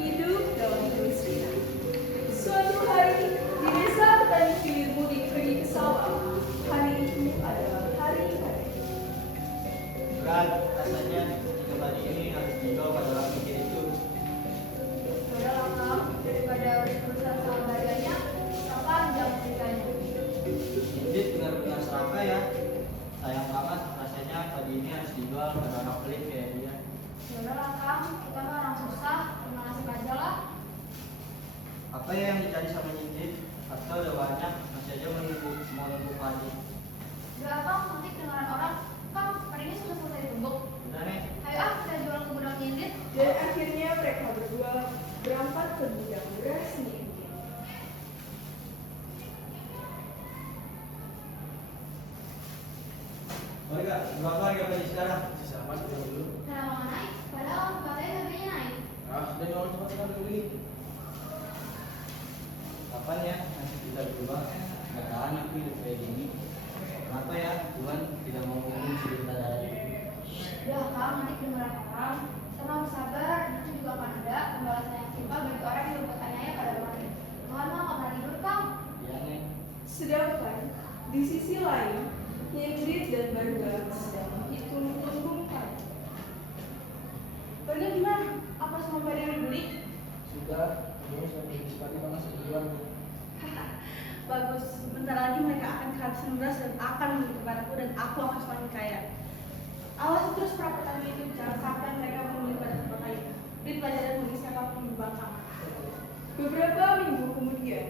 hidup dalam kemiskinan. Suatu hari, di desa petani hilir mudik pergi ke sawah. Hari itu adalah hari raya. Berat rasanya jika pagi ini harus tinggal pada orang mikir itu. Padahal Kang, daripada harus berusaha sama badannya, misalkan jangan menikahi. Indit benar-benar serakah ya. Sayang banget rasanya pagi ini harus dijual pada orang pelit kayak dia. Yaudahlah Kang, kita mah orang susah, terima nasib aja lah. Apa ya yang dicari sama Indit? Atau udah banyak masih aja mau numpuk lagi. Udah Kang, nanti kedengaran orang, Kang, hari ini sudah selesai ditumbuk. Udah nih. Ayo ah, kita jual ke gudang Indit. Dan akhirnya mereka berdua berangkat ke gudang beras ini. Mari kak, berapa harga beli sekarang? Sama sudah dulu. Kenapa nggak naik? Padahal katanya harganya naik. Ah, dan orang cepat sekali beli. Kapan ya nanti kita berubah? Gak tahan aku hidup kayak gini. Kenapa ya Tuhan tidak mau ngomong cerita dari Udah Kang, nanti kedengaran orang. Tenang, sabar, itu juga akan ada pembalasan yang timpal bagi orang yang berbuat aniaya pada orang. Tuhan mah nggak pernah tidur Kang. ya nih. Sedangkan di sisi lain, Indit dan Barga sedang menghitung lumbungkan. Barga gimana? Apa semua pada yang dibeli? Sudah, ini sudah beli sekali banget sebulan. Bagus, sebentar lagi mereka akan kehabisan beras dan akan membeli kepadaku dan aku akan semakin kaya. Awas terus para petani itu, jangan sampai mereka membeli pada tempat lain. Beri pelajaran bagi siapapun di belakang. Beberapa minggu kemudian,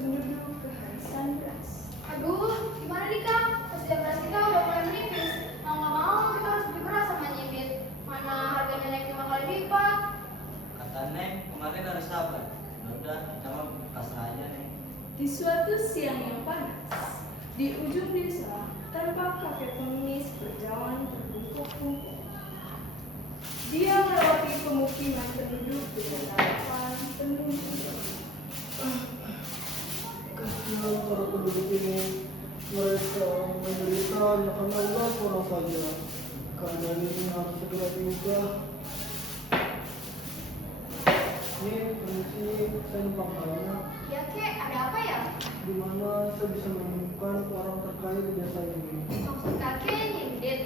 penduduk kehabisan beras. Aduh, gimana nih Kang? Persediaan beras kita udah mulai menipis. Mau nggak mau kita harus beli beras sama nyibit. Mana harganya naik 5 kali lipat. Kata Neng, kemarin harus sabar. Udah, kita mau pasrah aja Neng. Di suatu siang yang panas, di ujung desa, tampak kakek pengemis berjalan terbungkuk-bungkuk. Dia melewati pemukiman penduduk dengan harapan penuh duka. Kasihan para penduduk ini, mereka menderita hanya karena Allah seorang saja. Keadaan ini harus segera diubah. Ini permisi, saya numpang tanya, Ya kek, ada apa ya? di mana saya bisa menemukan orang terkaya di desa ini? Maksud kakek nyindit.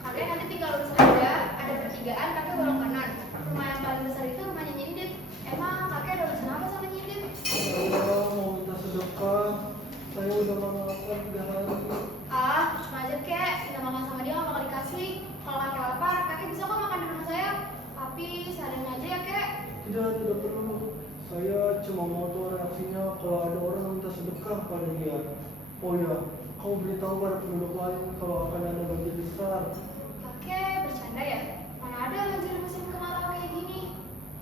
Kakek nanti tinggal lurus aja, ada pertigaan kakek belok kanan. Rumah yang paling besar itu rumahnya nyindit. Emang kakek ada urusan apa sama nyindit? Saya mau minta sedekah. Saya udah mengamalkan 3 hari. Ah, cuma aja kek, minta makan sama dia nggak bakal dikasih. Kalau kakek lapar, kakek bisa kok makan di rumah saya. Tapi seadanya aja ya kek. Tidak perlu. Saya cuma mau tahu reaksinya kalau ada orang minta sedekah pada dia. Oh ya, kau beritahu pada penduduk lain kalau akan ada banjir besar. Kakek bercanda ya? Mana ada banjir musim kemarau kayak gini?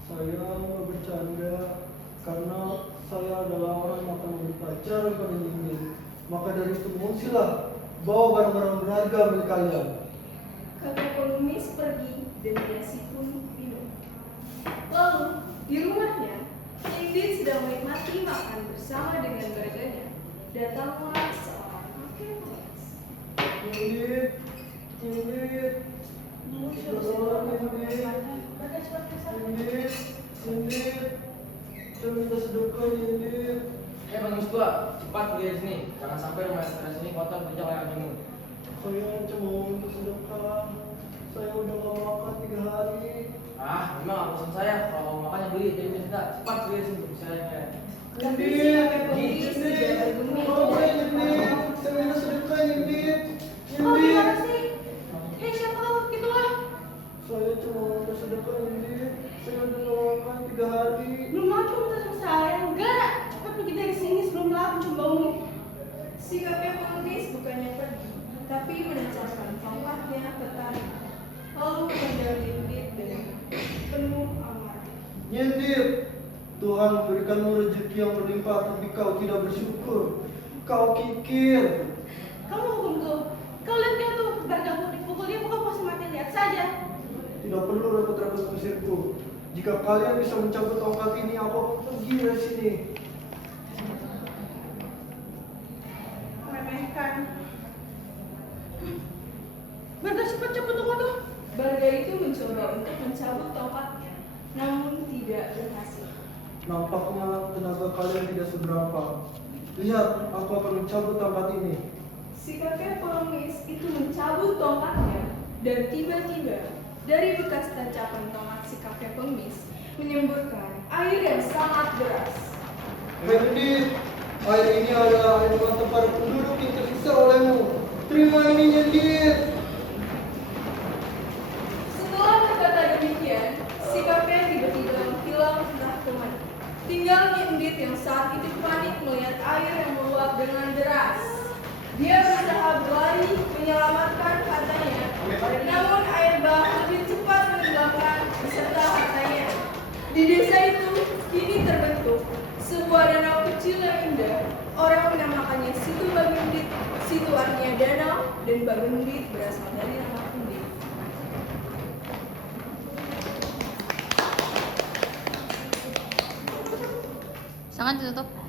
Saya nggak bercanda karena saya adalah orang yang akan memberi pelajaran pada ini. Maka dari itu mengungsilah, bawa barang-barang berharga milik kalian. Kakek pengemis pergi dan dia pun minum. Lalu di rumahnya, Indit sedang menikmati makan bersama dengan barganya. Datanglah seorang kakek pengemis. Indit, saya minta sedekah Indit. Bagus tua, cepat pergi dari sini. Jangan sampai rumah teras ini kotor berjak oleh anjingmu. Saya cuma mau minta sedekah. Saya udah gak makan 3 hari. Ah, memang apa urusan saya? Kalau mau makan yang beli, jadi minta cepat pergi dari sini. Saya Tapi si kakek pengemis tidak bergeming. Saya minta sedekah Indit. Oh gimana sih? Siapa tahu gitulah. Saya cuma mau minta sedekah Indit. Saya udah gak makan 3 hari. Belum makan udah selesai. Enggak, cepat pergi dari sini sebelum gelap mencumbamu. Si kakek pengemis bukannya pergi, tapi menancapkan tongkatnya ke tanah. Lalu menendang Indit dengan penuh amarah. Nyindir, Tuhan berikanmu rezeki yang berlimpah, tapi kau tidak bersyukur. Kau kikir. Kamu hukumku. Kau lihat dia tuh, bergabung dipukul dia, bukan masih mati, lihat saja. Tidak perlu repot-repot mengusirku. Jika kalian bisa mencabut tongkat ini, aku akan pergi dari sini. Meremehkan. Barga cepat cabut tongkat tuh. Barga itu mencoba untuk mencabut tongkatnya, namun tidak tidak berhasil. Nampaknya tenaga kalian tidak seberapa. Lihat, aku akan mencabut tongkat ini. Si kakek pengemis itu mencabut tongkatnya dan tiba-tiba dari bekas tancapan tongkat si kakek pengemis menyemburkan air yang sangat deras. Nyendit, air ini adalah air mata para penduduk yang tersiksa olehmu. Terima ini, Nyendit. Setelah berkata demikian, si kakek tiba-tiba menghilang entah kemana. Tinggal Nyendit yang saat itu panik melihat air yang meluap dengan deras. Dia berusaha berlari menyelamatkan hartanya, namun air bah lebih cepat menenggelamkan beserta hartanya. Di desa itu kini terbentuk sebuah danau kecil yang indah. Orang menamakannya Situ Bagundit. Situ artinya danau dan Bagundit berasal dari nama Undit. Sangat ditutup.